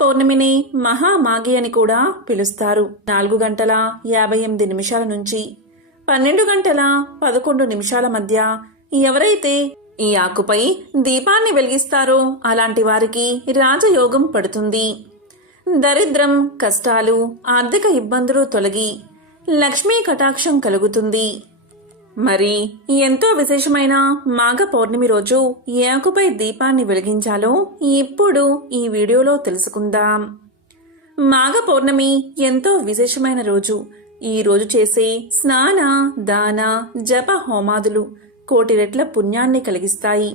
పౌర్ణమిని మహామాగి అని కూడా పిలుస్తారు. 4:58 నుంచి 12:11 మధ్య ఎవరైతే ఈ ఆకుపై దీపాన్ని వెలిగిస్తారో అలాంటి వారికి రాజయోగం పడుతుంది. దరిద్రం, కష్టాలు, ఆర్థిక ఇబ్బందులు తొలగి లక్ష్మీ కటాక్షం కలుగుతుంది. మరి ఎంతో విశేషమైన మాఘ పౌర్ణమి రోజు ఏ ఆకుపై దీపాన్ని వెలిగించాలో ఇప్పుడు ఈ వీడియోలో తెలుసుకుందాం. మాఘ పౌర్ణమి ఎంతో విశేషమైన రోజు. ఈ రోజు చేసే స్నాన, దాన, జప హోమాదులు కోటి రెట్ల పుణ్యాన్ని కలిగిస్తాయి.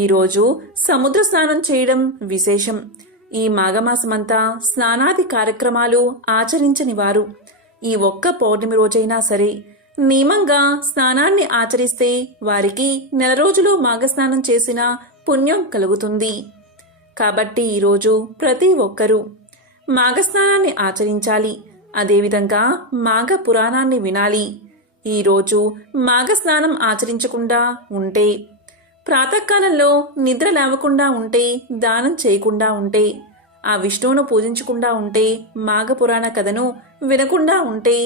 ఈరోజు సముద్ర స్నానం చేయడం విశేషం. ఈ మాఘమాసమంతా స్నానాది కార్యక్రమాలు ఆచరించని వారు ఈ ఒక్క పౌర్ణమి రోజైనా సరే నియమంగా స్నానాన్ని ఆచరిస్తే వారికి నెల రోజులు మాఘస్నానం చేసిన పుణ్యం కలుగుతుంది. కాబట్టి ఈరోజు ప్రతి ఒక్కరూ మాఘస్నానాన్ని ఆచరించాలి. అదేవిధంగా మాఘ పురాణాన్ని వినాలి. ఈరోజు మాఘస్నానం ఆచరించకుండా ఉంటే, ప్రాతకాలంలో నిద్ర లేవకుండా ఉంటే, దానం చేయకుండా ఉంటే, ఆ విష్ణువును పూజించకుండా ఉంటే, మాఘపురాణ కథను వినకుండా ఉంటే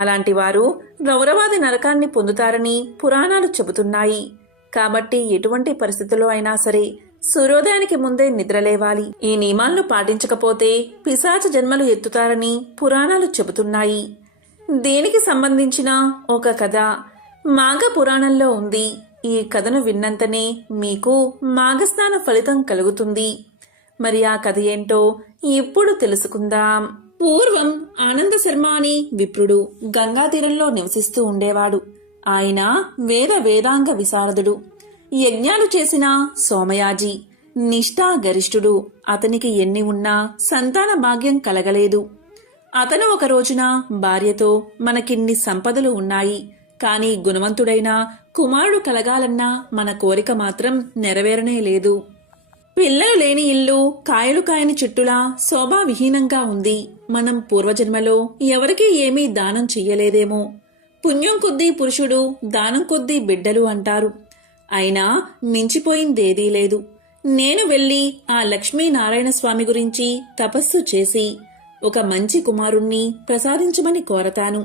అలాంటి వారు రౌరవాది నరకాన్ని పొందుతారని పురాణాలు చెబుతున్నాయి. కాబట్టి ఎటువంటి పరిస్థితుల్లో అయినా సరే సూర్యోదయానికి ముందే నిద్రలేవాలి. ఈ నియమాలను పాటించకపోతే పిశాచ జన్మలు ఎత్తుతారని పురాణాలు చెబుతున్నాయి. దీనికి సంబంధించిన ఒక కథ మాఘ పురాణంలో ఉంది. ఈ కథను విన్నంతనే మీకు మాఘస్నాన ఫలితం కలుగుతుంది. మరి ఆ కథ ఏంటో ఇప్పుడు తెలుసుకుందాం. పూర్వం ఆనంద శర్మ అని విప్రుడు గంగా తీరంలో నివసిస్తూ ఉండేవాడు. ఆయన వేదాంగ విశారదుడు, యజ్ఞాలు చేసిన సోమయాజి, నిష్ఠా గరిష్ఠుడు. అతనికి ఎన్ని ఉన్నా సంతాన భాగ్యం కలగలేదు. అతను ఒక రోజున భార్యతో, మనకిన్ని సంపదలు ఉన్నాయి, కాని గుణవంతుడైన కుమారుడు కలగాలన్న మన కోరిక మాత్రం నెరవేరనే లేదు. పిల్లలు లేని ఇల్లు కాయలు కాయని చెట్టులా శోభావిహీనంగా ఉంది. మనం పూర్వజన్మలో ఎవరికీ ఏమీ దానం చెయ్యలేదేమో. పుణ్యం కొద్దీ పురుషుడు, దానం కొద్దీ బిడ్డలు అంటారు. అయినా మించిపోయిందేదీ లేదు. నేను వెళ్లి ఆ లక్ష్మీనారాయణ స్వామి గురించి తపస్సు చేసి ఒక మంచి కుమారుణ్ణి ప్రసాదించమని కోరతాను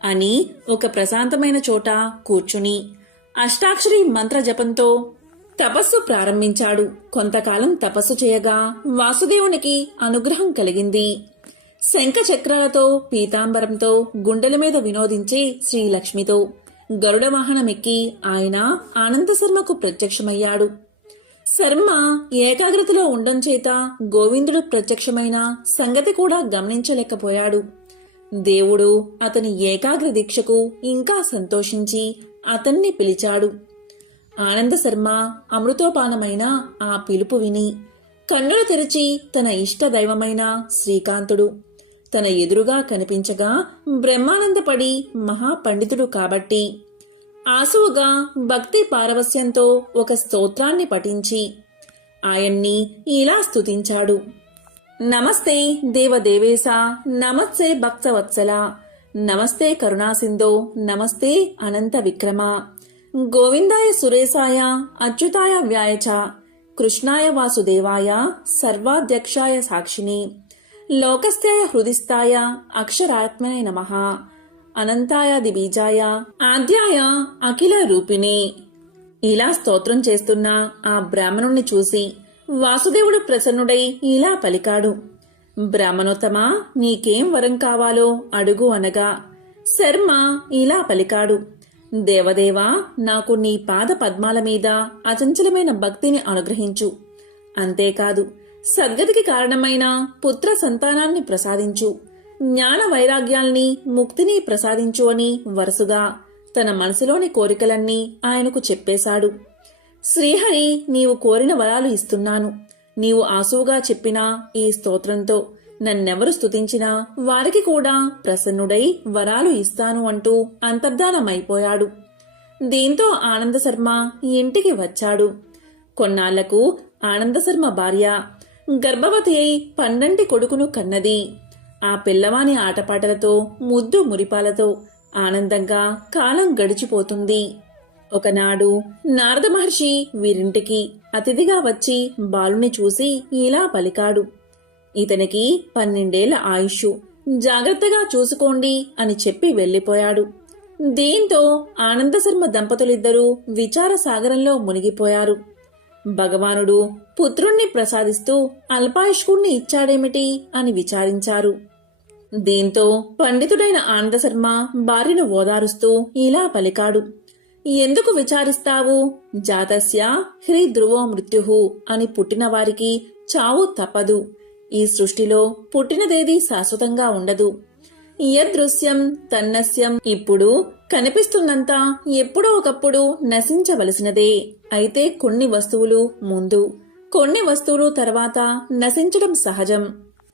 అని ఒక ప్రశాంతమైన చోట కూర్చుని అష్టాక్షరి మంత్ర జపంతో తపస్సు ప్రారంభించాడు. కొంతకాలం తపస్సు చేయగా వాసుదేవునికి అనుగ్రహం కలిగింది. శంఖ చక్రాలతో, పీతాంబరంతో, గుండెల మీద వినోదించే శ్రీలక్ష్మితో గరుడ వాహనమెక్కి ఆయన ఆనంద శర్మకు ప్రత్యక్షమయ్యాడు. శర్మ ఏకాగ్రతలో ఉండడం చేత గోవిందుడు ప్రత్యక్షమైన సంగతి కూడా గమనించలేకపోయాడు. దేవుడు అతని ఏకాగ్ర దీక్షకు ఇంకా సంతోషించి అతన్ని పిలిచాడు. ఆనంద శర్మ అమృతోపానమైన ఆ పిలుపు విని కన్నులు తెరిచి తన ఇష్ట దైవమైన శ్రీకాంతుడు తన ఎదురుగా కనిపించగా బ్రహ్మానందపడి మహాపండితుడు కాబట్టి ఆసువుగా భక్తి పారవస్యంతో ఒక స్తోత్రాన్ని పఠించి ఆయన్ని ఇలా స్తుతించాడు. నమస్తే దేవదేవేశ, నమస్తే భక్తవత్సల, నమస్తే కరుణాసింధో, నమస్తే అనంత విక్రమ, గోవిందాయ సురేశాయ, అచ్యుతాయ వ్యాయచ, కృష్ణాయ వాసుదేవాయ, సర్వాధ్యక్షాయ సాక్షిని, లోకస్థాయ హృదిస్థాయ, అక్షరాత్మనే నమః, అనంతాయ దిబీజాయ, ఆద్యాయ అఖిల రూపిణి. ఇలా స్తోత్రం చేస్తున్న ఆ బ్రాహ్మణుణ్ణి చూసి వాసుదేవుడు ప్రసన్నుడై ఇలా పలికాడు. బ్రాహ్మణోత్తమా, నీకేం వరం కావాలో అడుగు అనగా శర్మ ఇలా పలికాడు. దేవదేవా, నాకు నీ పాద పద్మాల మీద అచంచలమైన భక్తిని అనుగ్రహించు. అంతేకాదు సద్గతికి కారణమైన పుత్ర సంతానాన్ని ప్రసాదించు, జ్ఞాన వైరాగ్యాల్ని, ముక్తిని ప్రసాదించు అని వరుసగా తన మనసులోని కోరికలన్నీ ఆయనకు చెప్పేశాడు. శ్రీహరి, నీవు కోరిన వరాలు ఇస్తున్నాను. నీవు ఆసువుగా చెప్పిన ఈ స్తోత్రంతో నన్నెవరు స్తుతించినా వారికి కూడా ప్రసన్నుడై వరాలు ఇస్తాను అంటూ అంతర్ధానమైపోయాడు. దీంతో ఆనందశర్మ ఇంటికి వచ్చాడు. కొన్నాళ్లకు ఆనందశర్మ భార్య గర్భవతి అయి 12 కొడుకును కన్నది. ఆ పిల్లవాని ఆటపాటలతో, ముద్దు మురిపాలతో ఆనందంగా కాలం గడిచిపోతుంది. ఒకనాడు నారద మహర్షి వీరింటికి అతిథిగా వచ్చి బాలుని చూసి ఇలా పలికాడు. ఇతనికి 12 ఆయుష్, జాగ్రత్తగా చూసుకోండి అని చెప్పి వెళ్లిపోయాడు. దీంతో ఆనందశర్మ దంపతులిద్దరూ విచార సాగరంలో మునిగిపోయారు. భగవానుడు పుత్రుణ్ణి ప్రసాదిస్తూ అల్పాయుష్కుణ్ణి ఇచ్చాడేమిటి అని విచారించారు. దీంతో పండితుడైన ఆనందశర్మ భార్యను ఓదారుస్తూ ఇలా పలికాడు: ఎందుకు విచారిస్తావు? జాతస్య హ్రీ ధ్రువో మృత్యుః అని పుట్టిన వారికి చావు తప్పదు. ఈ సృష్టిలో పుట్టినదేదీ శాశ్వతంగా ఉండదు. యదృశ్యం తన్నస్యం. ఇప్పుడు కనిపిస్తున్నంతా ఎప్పుడో ఒకప్పుడు నశించవలసినదే. అయితే కొన్ని వస్తువులు ముందు, కొన్ని వస్తువులు తర్వాత నశించడం సహజం.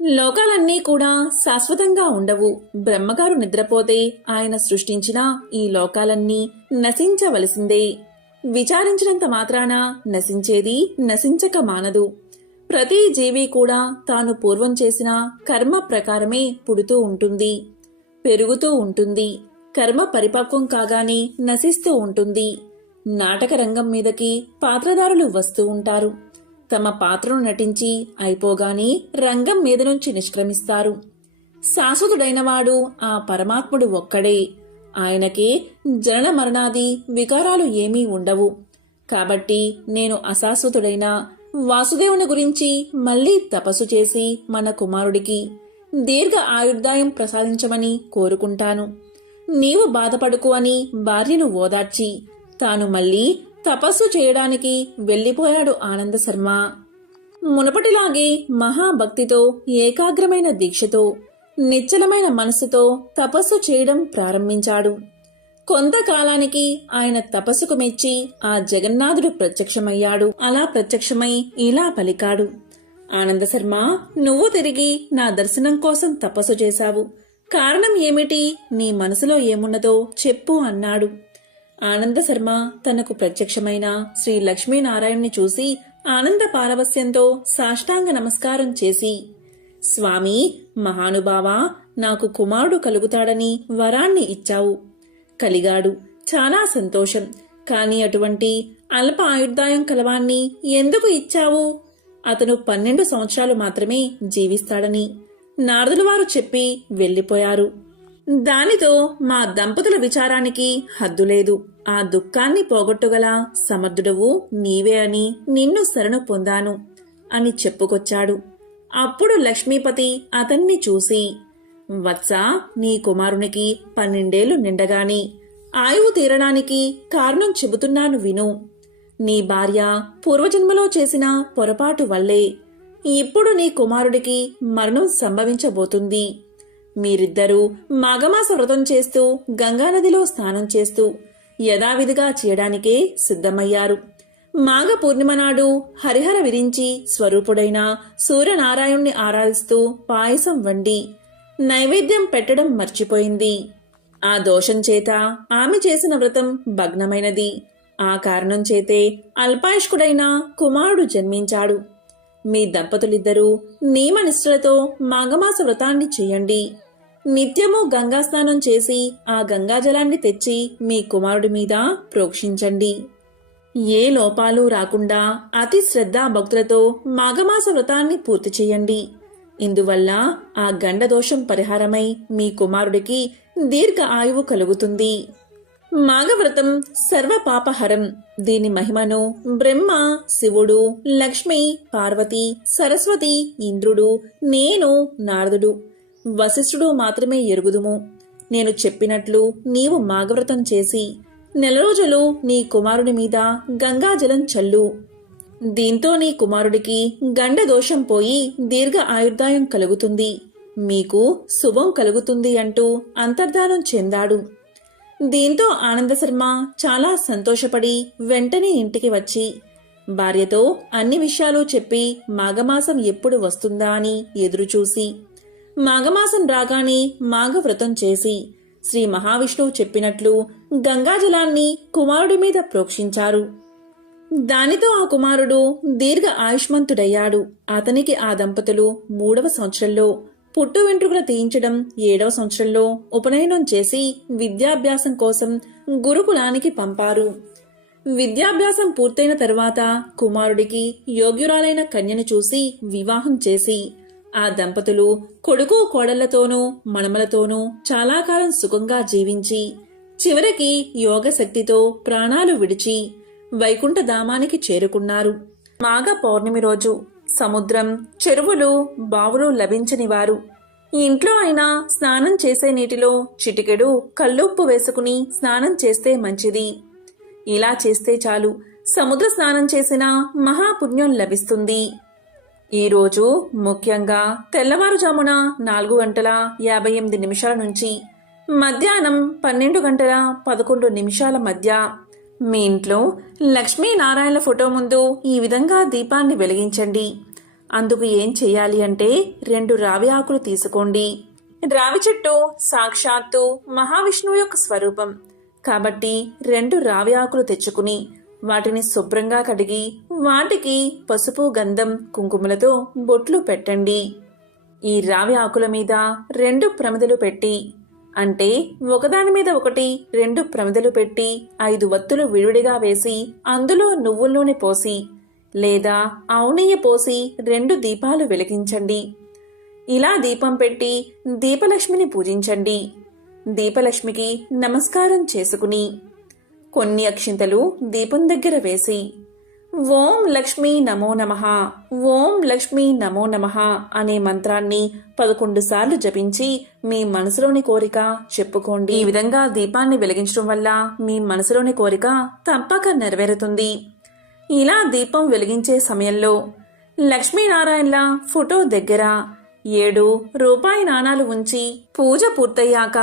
లోకాలన్నీ కూడా శాశ్వతంగా ఉండవు. బ్రహ్మగారు నిద్రపోతే ఆయన సృష్టించిన ఈ లోకాలన్నీ నశించవలసిందే. విచారించినంత మాత్రాన నశించేది నశించక మానదు. ప్రతి జీవి కూడా తాను పూర్వం చేసిన కర్మ ప్రకారమే పుడుతూ ఉంటుంది, పెరుగుతూ ఉంటుంది. కర్మ పరిపక్వం కాగానే నశిస్తూ ఉంటుంది. నాటక రంగం మీదకి పాత్రధారులు వస్తూ ఉంటారు. తమ పాత్రను నటించి అయిపోగానే రంగం మీద నుంచి నిష్క్రమిస్తారు. శాశ్వతుడైనవాడు ఆ పరమాత్ముడు ఒక్కడే. ఆయనకే జనన మరణాది వికారాలు ఏమీ ఉండవు. కాబట్టి నేను అశాశ్వతుడైన వాసుదేవుని గురించి మళ్లీ తపస్సు చేసి మన కుమారుడికి దీర్ఘ ఆయుర్దాయం ప్రసాదించమని కోరుకుంటాను. నీవు బాధపడుకు అని భార్యను ఓదార్చి తాను మళ్లీ తపస్సు చేయడానికి వెళ్లిపోయాడు ఆనందశర్మ. మునపటిలాగే మహాభక్తితో, ఏకాగ్రమైన దీక్షతో, నిశ్చలమైన మనస్సుతో తపస్సు చేయడం ప్రారంభించాడు. కొంతకాలానికి ఆయన తపస్సుకు మెచ్చి ఆ జగన్నాథుడు ప్రత్యక్షమయ్యాడు. అలా ప్రత్యక్షమై ఇలా పలికాడు: ఆనందశర్మ, నువ్వు తిరిగి నా దర్శనం కోసం తపస్సు చేశావు. కారణం ఏమిటి? నీ మనసులో ఏమున్నదో చెప్పు అన్నాడు. ఆనందశర్మ తనకు ప్రత్యక్షమైన శ్రీ లక్ష్మీనారాయణ్ణి చూసి ఆనంద పారవస్యంతో సాష్టాంగ నమస్కారం చేసి, స్వామి, మహానుభావా, నాకు కుమారుడు కలుగుతాడని వరాన్ని ఇచ్చావు. కలిగాడు, చాలా సంతోషం. కాని అటువంటి అల్ప ఆయుర్దాయం కలవాన్ని ఎందుకు ఇచ్చావు? అతను 12 సంవత్సరాలు మాత్రమే జీవిస్తాడని నారదుల వారు చెప్పి వెళ్లిపోయారు. దానితో మా దంపతుల విచారానికి హద్దులేదు. ఆ దుఃఖాన్ని పోగొట్టుగల సమర్థుడవు నీవే అని నిన్ను శరణు పొందాను అని చెప్పుకొచ్చాడు. అప్పుడు లక్ష్మీపతి అతన్ని చూసి, వత్స, నీ కుమారునికి 12 ఏళ్లు నిండగాని ఆయువు తీరడానికి కారణం చెబుతున్నాను విను. నీ భార్య పూర్వజన్మలో చేసిన పొరపాటు వల్లే ఇప్పుడు నీ కుమారుడికి మరణం సంభవించబోతుంది. మీరిద్దరూ మాఘమాస వ్రతం చేస్తూ గంగానదిలో స్నానం చేస్తూ యథావిధిగా చేయడానికే సిద్ధమయ్యారు. మాఘ పూర్ణిమ నాడు హరిహర విరించి స్వరూపుడైన సూర్యనారాయణ్ణి ఆరాధిస్తూ పాయసం వండి నైవేద్యం పెట్టడం మర్చిపోయింది. ఆ దోషం చేత ఆమె చేసిన వ్రతం భగ్నమైనది. ఆ కారణం చేతే అల్పాయుష్కుడైన కుమారుడు జన్మించాడు. మీ దంపతులిద్దరూ నియమనిష్ఠలతో మాఘమాస వ్రతాన్ని చెయ్యండి. నిత్యము గంగా స్నానం చేసి ఆ గంగాజలాన్ని తెచ్చి మీ కుమారుడి మీద ప్రోక్షించండి. ఏ లోపాలు రాకుండా అతి శ్రద్ధా భక్తులతో మాఘమాస వ్రతాన్ని పూర్తి చేయండి. ఇందువల్ల ఆ గండదోషం పరిహారమై మీ కుమారుడికి దీర్ఘ ఆయువు కలుగుతుంది. మాఘవ్రతం సర్వపాపహరం. దీని మహిమను బ్రహ్మ, శివుడు, లక్ష్మి, పార్వతి, సరస్వతి, ఇంద్రుడు, నేను, నారదుడు, వశిష్ఠుడు మాత్రమే ఎరుగుదుము. నేను చెప్పినట్లు నీవు మాఘవ్రతం చేసి 4 రోజులు నీ కుమారుని మీద గంగాజలం చల్లు. దీంతో నీ కుమారుడికి గండదోషం పోయి దీర్ఘ ఆయుర్దాయం కలుగుతుంది, మీకు శుభం కలుగుతుంది అంటూ అంతర్ధానం చెందాడు. దీంతో ఆనందశర్మ చాలా సంతోషపడి వెంటనే ఇంటికి వచ్చి భార్యతో అన్ని విషయాలు చెప్పి మాఘమాసం ఎప్పుడు వస్తుందా అని ఎదురుచూసి మాఘమాసం రాగానే మాఘవ్రతం చేసి శ్రీ మహావిష్ణువు చెప్పినట్లు గంగాజలాన్ని కుమారుడి మీద ప్రోక్షించారు. దానితో ఆ కుమారుడు దీర్ఘ ఆయుష్మంతుడయ్యాడు. అతనికి ఆ దంపతులు 3వ సంవత్సరంలో పుట్టు వెంట్రుకలు తీయించడం, 7వ సంవత్సరంలో ఉపనయనం చేసి విద్యాభ్యాసం కోసం గురుకులానికి పంపారు. విద్యాభ్యాసం పూర్తయిన తరువాత కుమారుడికి యోగ్యురాలైన కన్యను చూసి వివాహం చేసి ఆ దంపతులు కొడుకు కోడళ్లతోనూ మణమలతోనూ చాలా కాలం సుఖంగా జీవించి చివరికి యోగశక్తితో ప్రాణాలు విడిచి వైకుంఠధామానికి చేరుకున్నారు. మాఘ పౌర్ణమి రోజు సముద్రం, చెరువులు, బావులు లభించని వారు ఇంట్లో అయినా స్నానం చేసే నీటిలో చిటికెడు కల్లుప్పు వేసుకుని స్నానం చేస్తే మంచిది. ఇలా చేస్తే చాలు సముద్ర స్నానం చేసిన మహాపుణ్యం లభిస్తుంది. ఈరోజు ముఖ్యంగా తెల్లవారుజామున 4:58 నుంచి మధ్యాహ్నం 12:11 మధ్య మీ ఇంట్లో లక్ష్మీనారాయణల ఫోటో ముందు ఈ విధంగా దీపాన్ని వెలిగించండి. అందుకు ఏం చెయ్యాలి అంటే 2 రావి ఆకులు తీసుకోండి. రావి చెట్టు సాక్షాత్తు మహావిష్ణువు యొక్క స్వరూపం కాబట్టి 2 రావి ఆకులు తెచ్చుకుని వాటిని శుభ్రంగా కడిగి వాటికి పసుపు, గంధం, కుంకుమలతో బొట్లు పెట్టండి. ఈ రావి ఆకుల మీద 2 ప్రమిదలు పెట్టి, అంటే ఒకదాని మీద ఒకటి 2 ప్రమిదలు పెట్టి 5 వత్తులు విడివిడిగా వేసి అందులో నువ్వుల నూనె పోసి లేదా ఆవు నెయ్యి పోసి 2 దీపాలు వెలిగించండి. ఇలా దీపం పెట్టి దీపలక్ష్మిని పూజించండి. దీపలక్ష్మికి నమస్కారం చేసుకుని కొన్ని అక్షింతలు దీపం దగ్గర వేసి ఓం లక్ష్మీ నమో నమః, ఓం లక్ష్మీ నమో నమః అనే మంత్రాన్ని 11 సార్లు జపించి మీ మనసులోని కోరిక చెప్పుకోండి. ఈ విధంగా దీపాన్ని వెలిగించడం వల్ల మీ మనసులోని కోరిక తప్పక నెరవేరుతుంది. ఇలా దీపం వెలిగించే సమయంలో లక్ష్మీనారాయణల ఫోటో దగ్గర 7 రూపాయి నాణాలు ఉంచి పూజ పూర్తయ్యాక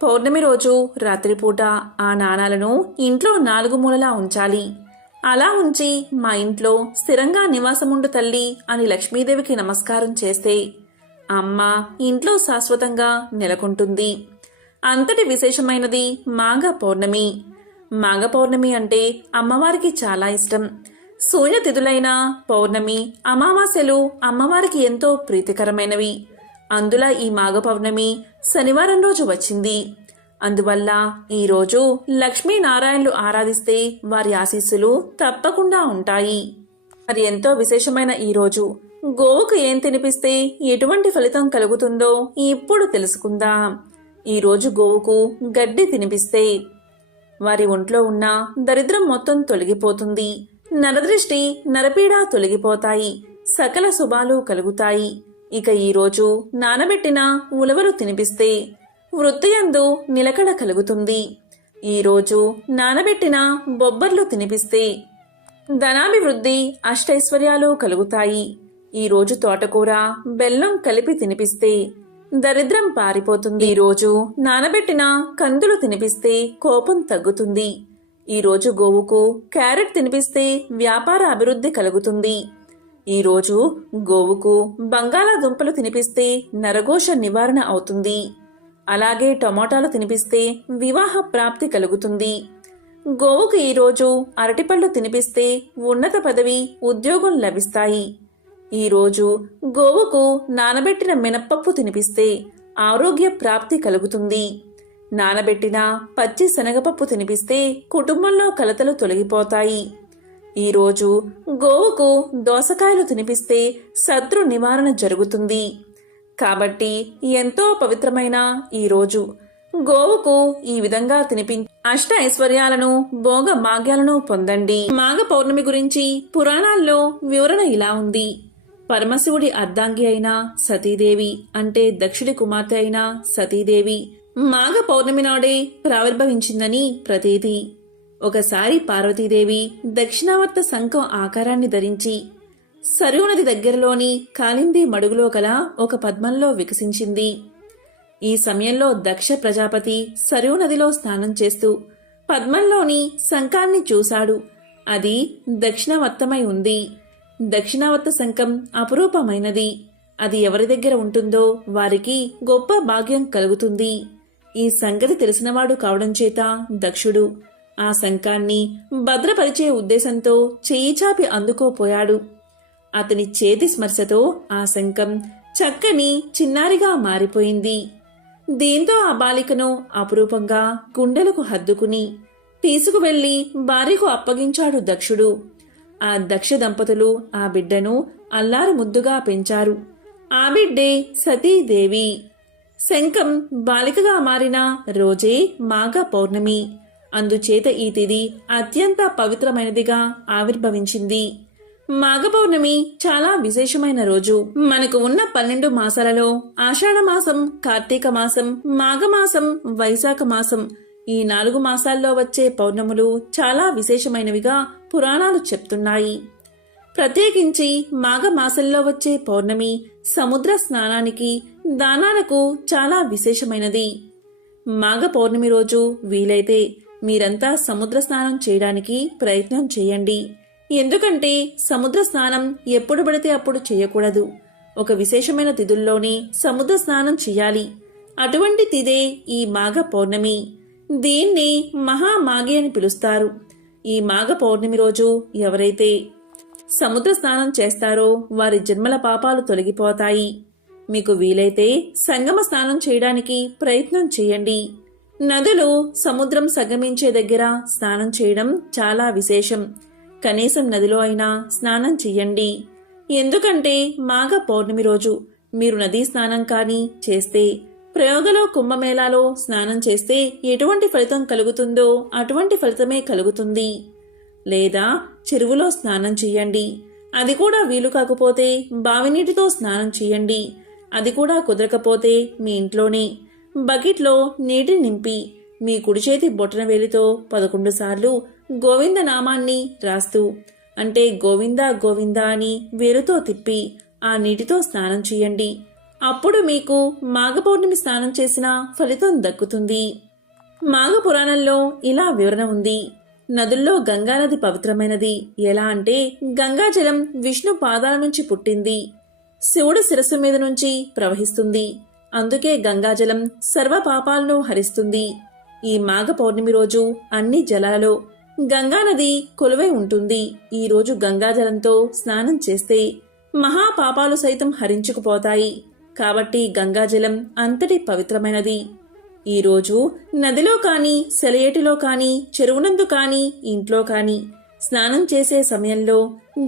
పౌర్ణమి రోజు రాత్రిపూట ఆ నాణాలను ఇంట్లో 4 మూలలా ఉంచాలి. అలా ఉంచి మా ఇంట్లో స్థిరంగా నివాసముండు తల్లి అని లక్ష్మీదేవికి నమస్కారం చేస్తే అమ్మ ఇంట్లో శాశ్వతంగా నెలకొంటుంది. అంతటి విశేషమైనది మాఘ పౌర్ణమి. మాఘ పౌర్ణమి అంటే అమ్మవారికి చాలా ఇష్టం. శూన్యతిథులైన పౌర్ణమి, అమావాస్యలు అమ్మవారికి ఎంతో ప్రీతికరమైనవి. అందులో ఈ మాఘ పౌర్ణమి శనివారం రోజు వచ్చింది. అందువల్ల ఈరోజు లక్ష్మీనారాయణలు ఆరాధిస్తే వారి ఆశీస్సులు తప్పకుండా ఉంటాయి. మరి ఎంతో విశేషమైన ఈరోజు గోవుకు ఏం తినిపిస్తే ఎటువంటి ఫలితం కలుగుతుందో ఇప్పుడు తెలుసుకుందాం. ఈరోజు గోవుకు గడ్డి తినిపిస్తే వారి ఒంట్లో ఉన్న దరిద్రం మొత్తం తొలగిపోతుంది. నరదృష్టి, నరపీడ తొలగిపోతాయి. సకల శుభాలు కలుగుతాయి. ఇక ఈరోజు నానబెట్టిన ఉలవలు తినిపిస్తే వృత్తియందు నిలకడ కలుగుతుంది. ఈరోజు నానబెట్టిన బొబ్బర్లు తినిపిస్తే ధనాభివృద్ధి, అష్టైశ్వర్యాలు కలుగుతాయి. ఈరోజు తోటకూర, బెల్లం కలిపి తినిపిస్తే దరిద్రం పారిపోతుంది. ఈరోజు నానబెట్టిన కందులు తినిపిస్తే కోపం తగ్గుతుంది. ఈరోజు గోవుకు క్యారెట్ తినిపిస్తే వ్యాపార అభివృద్ధి కలుగుతుంది. ఈరోజు గోవుకు బంగాళాదుంపలు తినిపిస్తే నరఘోష నివారణ అవుతుంది. అలాగే టమోటాలు తినిపిస్తే వివాహ ప్రాప్తి కలుగుతుంది. గోవుకు ఈరోజు అరటిపళ్ళు తినిపిస్తే ఉన్నత పదవి, ఉద్యోగం లభిస్తాయి. ఈరోజు గోవుకు నానబెట్టిన మినప్పప్పు తినిపిస్తే ఆరోగ్య ప్రాప్తి కలుగుతుంది. నానబెట్టిన పచ్చి శనగపప్పు తినిపిస్తే కుటుంబంలో కలతలు తొలగిపోతాయి. ఈరోజు గోవుకు దోసకాయలు తినిపిస్తే శత్రు నివారణ జరుగుతుంది. కాబట్టి ఎంతో పవిత్రమైన ఈరోజు గోవుకు ఈ విధంగా తినిపించి అష్ట ఐశ్వర్యాలను, భోగ భాగ్యాలను పొందండి. మాఘ పౌర్ణమి గురించి పురాణాల్లో వివరణ ఇలా ఉంది. పరమశివుడి అర్ధాంగి అయిన సతీదేవి, అంటే దక్షుడి కుమార్తె అయిన సతీదేవి మాఘ పౌర్ణమి నాడే ప్రావిర్భవించిందని ప్రతీతి. ఒకసారి పార్వతీదేవి దక్షిణావర్త శంఖం ఆకారాన్ని ధరించి సరయూ నది దగ్గరలోని కాళింది మడుగులో గల ఒక పద్మంలో వికసించింది. ఈ సమయంలో దక్ష ప్రజాపతి సరయూ నదిలో స్నానం చేస్తూ పద్మంలోని శంఖాన్ని చూశాడు. అది దక్షిణావర్తమై ఉంది. దక్షిణావర్త శంఖం అపురూపమైనది. అది ఎవరి దగ్గర ఉంటుందో వారికి గొప్ప భాగ్యం కలుగుతుంది. ఈ సంగతి తెలిసినవాడు కావడం చేత దక్షుడు ఆ శంఖాన్ని భద్రపరిచే ఉద్దేశంతో చెయ్యి చాపి అందుకోపోయాడు. అతని చేతి స్పర్శతో ఆ శంఖం చక్కని చిన్నారిగా మారిపోయింది. దీంతో ఆ బాలికను అపురూపంగా గుండెలకు హద్దుకుని తీసుకువెళ్లి భార్యకు అప్పగించాడు దక్షుడు. ఆ దక్ష దంపతులు ఆ బిడ్డను అల్లారు ముద్దుగా పెంచారు. ఆ బిడ్డే సతీదేవి. శంఖం బాలికగా మారిన రోజే మాఘ పౌర్ణమి. అందుచేత ఈ తిథి అత్యంత పవిత్రమైనదిగా ఆవిర్భవించింది. మాఘ పౌర్ణమి చాలా విశేషమైన రోజు. మనకు ఉన్న 12 మాసాలలో ఆషాఢ మాసం, కార్తీక మాసం, మాఘమాసం, వైశాఖ మాసం ఈ 4 మాసాల్లో వచ్చే పౌర్ణములు చాలా విశేషమైనవిగా పురాణాలు చెప్తున్నాయి. ప్రత్యేకించి మాఘమాసంలో వచ్చే పౌర్ణమి సముద్ర స్నానానికి, దానాలకు చాలా విశేషమైనది. మాఘ పౌర్ణమి రోజు వీలైతే మీరంతా సముద్ర స్నానం చేయడానికి ప్రయత్నం చేయండి. ఎందుకంటే సముద్ర స్నానం ఎప్పుడు పడితే అప్పుడు చేయకూడదు. ఒక విశేషమైన తిథుల్లోనే సముద్ర స్నానం చేయాలి. అటువంటి తిథే ఈ మాఘ పౌర్ణమి. దీన్ని మహామాఘి అని పిలుస్తారు. ఈ మాఘ పౌర్ణమి రోజు ఎవరైతే సముద్ర స్నానం చేస్తారో వారి జన్మల పాపాలు తొలగిపోతాయి. మీకు వీలైతే సంగమ స్నానం చేయడానికి ప్రయత్నం చేయండి. నదులు, సముద్రం సంగమించే దగ్గర స్నానం చేయడం చాలా విశేషం. కనీసం నదిలో అయినా స్నానం చెయ్యండి. ఎందుకంటే మాఘ పౌర్ణమి రోజు మీరు నదీ స్నానం కానీ చేస్తే, ప్రయోగలో కుంభమేళాలో స్నానం చేస్తే ఎటువంటి ఫలితం కలుగుతుందో అటువంటి ఫలితమే కలుగుతుంది. లేదా చెరువులో స్నానం చెయ్యండి. అది కూడా వీలు కాకపోతే బావినీటితో స్నానం చెయ్యండి. అది కూడా కుదరకపోతే మీ ఇంట్లోనే బకెట్లో నీటిని నింపి మీ కుడి చేతి బొటన వేలితో 11 సార్లు గోవింద నామాన్ని రాస్తూ, అంటే గోవింద గోవింద అని వేలుతో తిప్పి ఆ నీటితో స్నానం చేయండి. అప్పుడు మీకు మాఘ పౌర్ణమి స్నానం చేసిన ఫలితం దక్కుతుంది. మాఘ పురాణంలో ఇలా వివరణ ఉంది. నదుల్లో గంగానది పవిత్రమైనది. ఎలా అంటే గంగాజలం విష్ణు పాదాల నుంచి పుట్టింది, శివుడు శిరస్సు మీద నుంచి ప్రవహిస్తుంది. అందుకే గంగాజలం సర్వ పాపాలను హరిస్తుంది. ఈ మాఘ పౌర్ణమి రోజు అన్ని జలాలలో గంగానది కొలువై ఉంటుంది. ఈ రోజు గంగాజలంతో స్నానం చేస్తే మహాపాపాలు సైతం హరించుకుపోతాయి. కాబట్టి గంగాజలం అంతటి పవిత్రమైనది. ఈరోజు నదిలో కాని, సెలయేటిలో కాని, చెరువునందు కాని, ఇంట్లో కాని స్నానం చేసే సమయంలో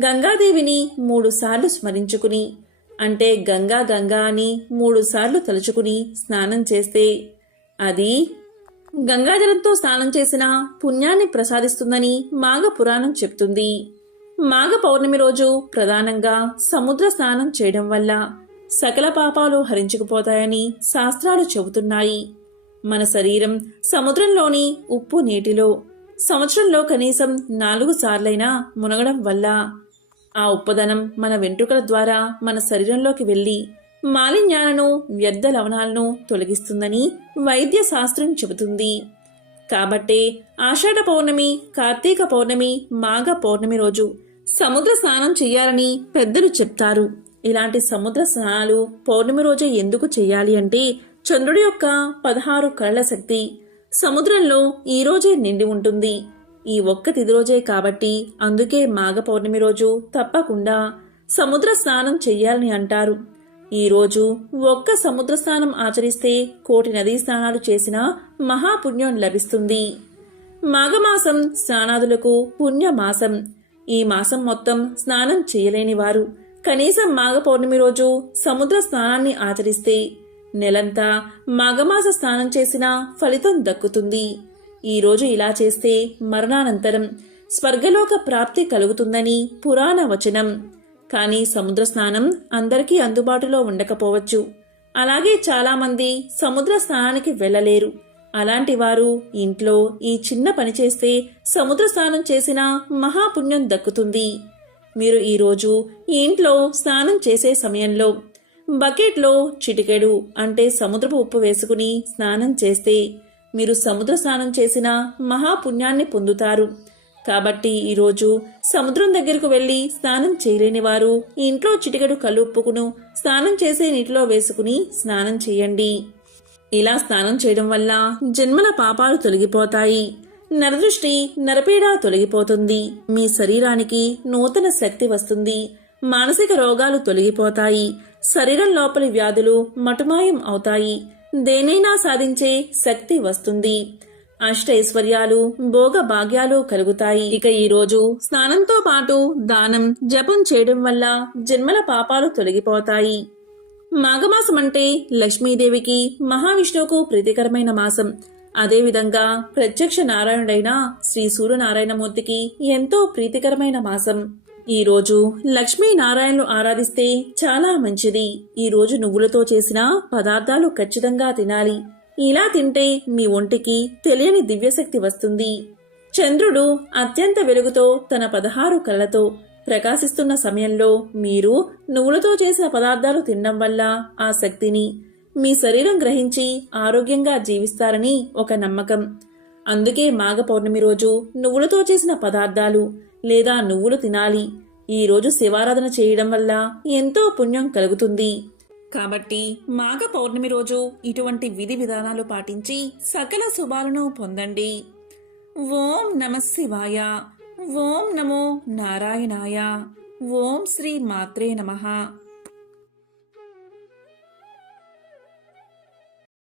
గంగాదేవిని 3 సార్లు స్మరించుకుని, అంటే గంగా గంగా అని 3 సార్లు తలుచుకుని స్నానం చేస్తే అది గంగాజలంతో స్నానం చేసిన పుణ్యాన్ని ప్రసాదిస్తుందని మాఘ పురాణం చెప్తుంది. మాఘ పౌర్ణమి రోజు ప్రధానంగా సముద్ర స్నానం చేయడం వల్ల సకల పాపాలు హరించుకుపోతాయని శాస్త్రాలు చెబుతున్నాయి. మన శరీరం సముద్రంలోని ఉప్పు నీటిలో సంవత్సరంలో కనీసం 4 సార్లైనా మునగడం వల్ల ఆ ఉప్పదనం మన వెంట్రుకల ద్వారా మన శరీరంలోకి వెళ్లి మాలిన్యాలను, వ్యర్థ లవణాలను తొలగిస్తుందని వైద్య శాస్త్రం చెబుతుంది. కాబట్టే ఆషాఢ పౌర్ణమి, కార్తీక పౌర్ణమి, మాఘ పౌర్ణమి రోజు సముద్ర స్నానం చెయ్యాలని పెద్దలు చెప్తారు. ఇలాంటి సముద్ర స్నానాలు పౌర్ణమి రోజే ఎందుకు చెయ్యాలి అంటే, చంద్రుడి యొక్క 16 కళల శక్తి సముద్రంలో ఈ రోజే నిండి ఉంటుంది. ఈ ఒక్క తిథి రోజే కాబట్టి అందుకే మాఘ పౌర్ణమి రోజు తప్పకుండా సముద్ర స్నానం చెయ్యాలని అంటారు. ఈ రోజు ఒక్క సముద్ర స్నానం ఆచరిస్తే కోటి నదీ స్నానాలు చేసిన మహాపుణ్యం లభిస్తుంది. మాఘమాసం స్నానాదులకు పుణ్యమాసం. ఈ మాసం మొత్తం స్నానం చేయలేని వారు కనీసం మాఘ పౌర్ణమి రోజు సముద్ర స్నానాన్ని ఆచరిస్తే నెలంతా మాఘమాస స్నానం చేసిన ఫలితం దక్కుతుంది. ఈ రోజు ఇలా చేస్తే మరణానంతరం స్వర్గలోక ప్రాప్తి కలుగుతుందని పురాణ వచనం. కానీ సముద్ర స్నానం అందరికీ అందుబాటులో ఉండకపోవచ్చు. అలాగే చాలామంది సముద్ర స్నానానికి వెళ్ళలేరు. అలాంటి వారు ఇంట్లో ఈ చిన్న పని చేస్తే సముద్ర స్నానం చేసిన మహాపుణ్యం దక్కుతుంది. మీరు ఈరోజు ఈ ఇంట్లో స్నానం చేసే సమయంలో బకెట్లో చిటికెడు, అంటే సముద్రపు ఉప్పు వేసుకుని స్నానం చేస్తే మీరు సముద్ర స్నానం చేసిన మహాపుణ్యాన్ని పొందుతారు. కాబట్టి ఈరోజు సముద్రం దగ్గరకు వెళ్లి స్నానం చేయలేని వారు ఇంట్లో చిటికెడు కల్లుప్పుకును స్నానం చేసే నీటిలో వేసుకుని స్నానం చేయండి. ఇలా స్నానం చేయడం వల్ల జన్మల పాపాలు తొలగిపోతాయి. నరదృష్టి, నరపీడ తొలగిపోతుంది. మీ శరీరానికి నూతన శక్తి వస్తుంది. మానసిక రోగాలు తొలగిపోతాయి. శరీరం లోపలి వ్యాధులు మటుమాయం అవుతాయి. దేనైనా సాధించే శక్తి వస్తుంది. అష్టైశ్వర్యాలు, భోగ భాగ్యాలు కలుగుతాయి. ఇక ఈ రోజు స్నానంతో పాటు దానం, జపం చేయడం వల్ల జన్మల పాపాలు తొలగిపోతాయి. మాఘమాసం అంటే లక్ష్మీదేవికి మహావిష్ణువుకు ప్రీతికరమైన మాసం. అదేవిధంగా ప్రత్యక్ష నారాయణుడైన శ్రీ సూర్యనారాయణమూర్తికి ఎంతో ప్రీతికరమైన మాసం. ఈ రోజు లక్ష్మీనారాయణను ఆరాధిస్తే చాలా మంచిది. ఈ రోజు నువ్వులతో చేసిన పదార్థాలు ఖచ్చితంగా తినాలి. ఇలా తింటే మీ ఒంటికి తెలియని దివ్యశక్తి వస్తుంది. చంద్రుడు అత్యంత వెలుగుతో తన 16 కళ్ళతో ప్రకాశిస్తున్న సమయంలో మీరు నువ్వులతో చేసిన పదార్థాలు తినడం వల్ల ఆ శక్తిని మీ శరీరం గ్రహించి ఆరోగ్యంగా జీవిస్తారని ఒక నమ్మకం. అందుకే మాఘ పౌర్ణమి రోజు నువ్వులతో చేసిన పదార్థాలు లేదా నువ్వులు తినాలి. ఈ రోజు శివారాధన చేయడం వల్ల ఎంతో పుణ్యం కలుగుతుంది. కాబట్టి మాఘ పౌర్ణమి రోజు ఇటువంటి విధి విధానాలు పాటించి సకల శుభాలను పొందండి. ఓం నమః శివాయ. ఓం నమో నారాయణాయ. ఓం శ్రీ మాత్రే నమః.